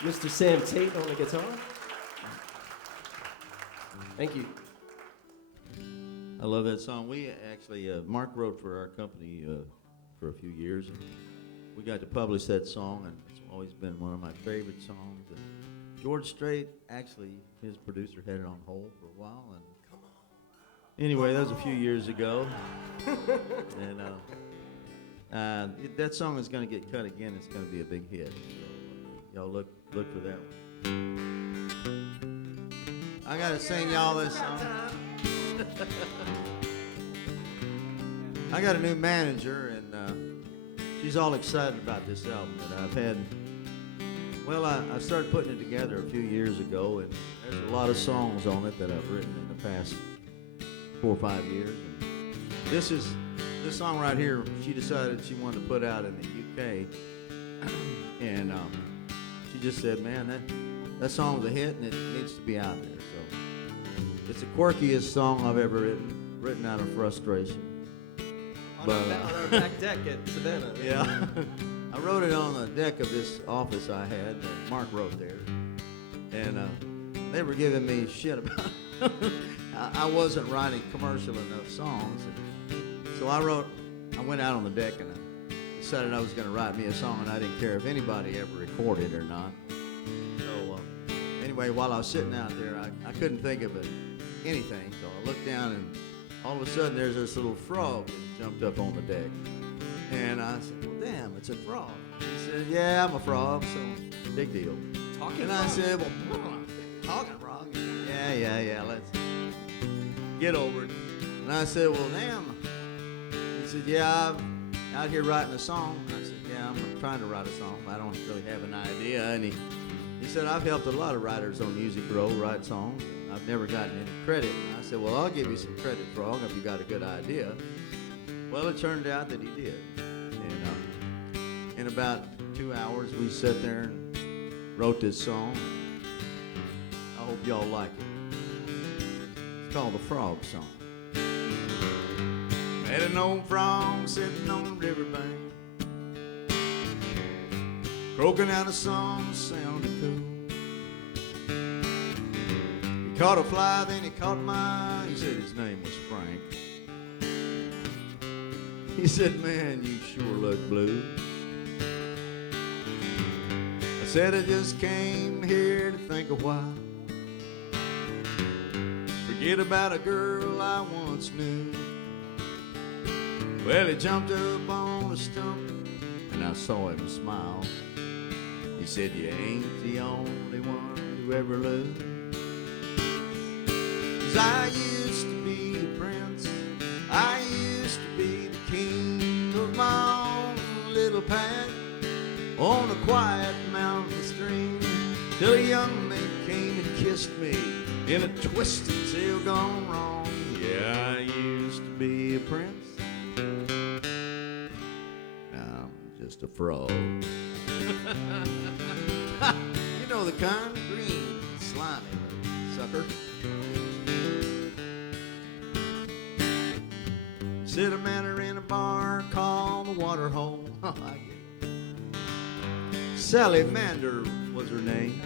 Mr. Sam Tate on the guitar. Thank you. I love that song. We actually, Mark wrote for our company for a few years, and we got to publish that song, and it's always been one of my favorite songs. And George Strait, actually, his producer had it on hold for a while, and anyway, that was a few years ago, and that song is going to get cut again. It's going to be a big hit. So, y'all look for that one. I got to sing y'all this song. I got a new manager, and she's all excited about this album that I've had. Well, I started putting it together a few years ago, and there's a lot of songs on it that I've written in the past 4 or 5 years. And this song right here, she decided she wanted to put out in the UK, and she just said, "Man, that song was a hit, and it needs to be out there." So it's the quirkiest song I've ever written out of frustration. On our back deck at Savannah. Yeah. I wrote it on the deck of this office I had that Mark wrote there. And they were giving me shit about it. I wasn't writing commercial enough songs. So I went out on the deck and I decided I was going to write me a song, and I didn't care if anybody ever recorded it or not. So anyway, while I was sitting out there, I couldn't think of anything. So I looked down, and all of a sudden there's this little frog that jumped up on the deck. And I said, "Well, damn, it's a frog." He said, "Yeah, I'm a frog, so big deal." Talking and frog. I said, "Well, talking frog? Yeah, let's get over it." And I said, "Well, damn." He said, "Yeah, I'm out here writing a song." I said, "Yeah, I'm trying to write a song. I don't really have an idea." And he said, "I've helped a lot of writers on Music Row write songs, and I've never gotten any credit." And I said, "Well, I'll give you some credit, Frog, if you got a good idea." Well, it turned out that he did. And in about 2 hours, we sat there and wrote this song. I hope y'all like it. It's called the Frog Song. Met an old frog sitting on the riverbank, croaking out a song that sounded cool. He caught a fly, then he caught mine. He said his name was Frank. He said, "Man, you sure look blue." I said, "I just came here to think a while, forget about a girl I once knew." Well, he jumped up on a stump, and I saw him smile. He said, "You ain't the only one who ever lived. 'Cause I used to be the prince, I used to be the king of my own little path on a quiet mountain stream, till a young man came and kissed me in a twisted tale gone wrong. Yeah, I used to be a prince, now I'm just a frog." You know the kind, green, slimy sucker. Sit a manor in a bar called the Waterhole. I get it. Sally Mander was her name.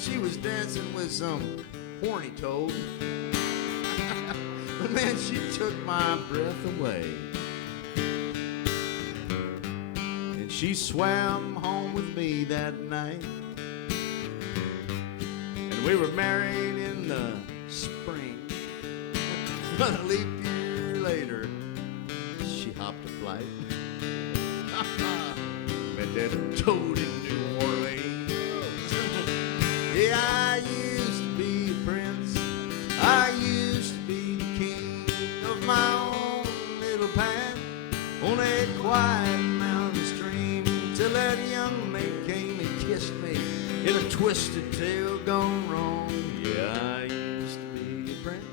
She was dancing with some horny toad. But man, she took my breath away. And she swam home with me that night. And we were married in the spring. But a leap year later, she hopped a flight. Met that toad in New Orleans. Yeah, I used to be a prince, I used to be the king of my own little path on a quiet mountain stream, till that young maid came and kissed me in a twisted tale gone wrong. Yeah, I used to be a prince,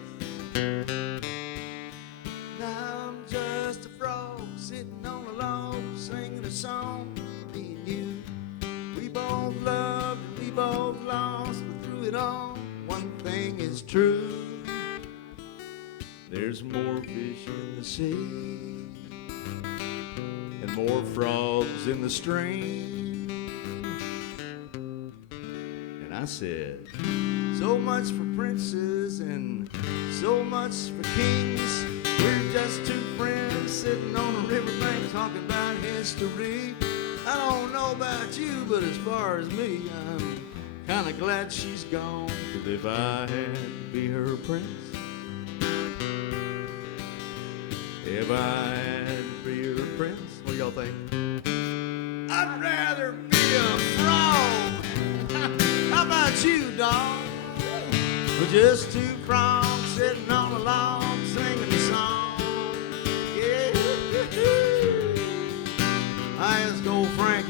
now I'm just a frog sitting on a log singing a song for me and you. We both loved and we both lost, but through it all, one thing is true: there's more fish in the sea, and and more frogs in the stream. And I said, so much for princes and so much for kings. We're just two friends sitting on a riverbank talking about history. I don't know about you, but as far as me, I'm kind of glad she's gone. 'Cause if I had to be her prince, if I had to be her prince, What do y'all think? I'd rather be a frog. How about you, dog? We're just two frogs sitting on a log singing a song. Yeah. I asked old Frank,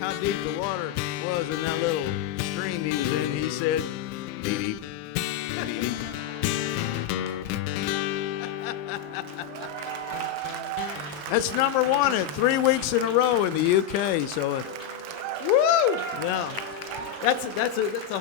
how deep the water was in that little stream he was in. He said, knee deep, knee deep. That's number one in 3 weeks in a row in the UK. So, Woo! No, that's a whole.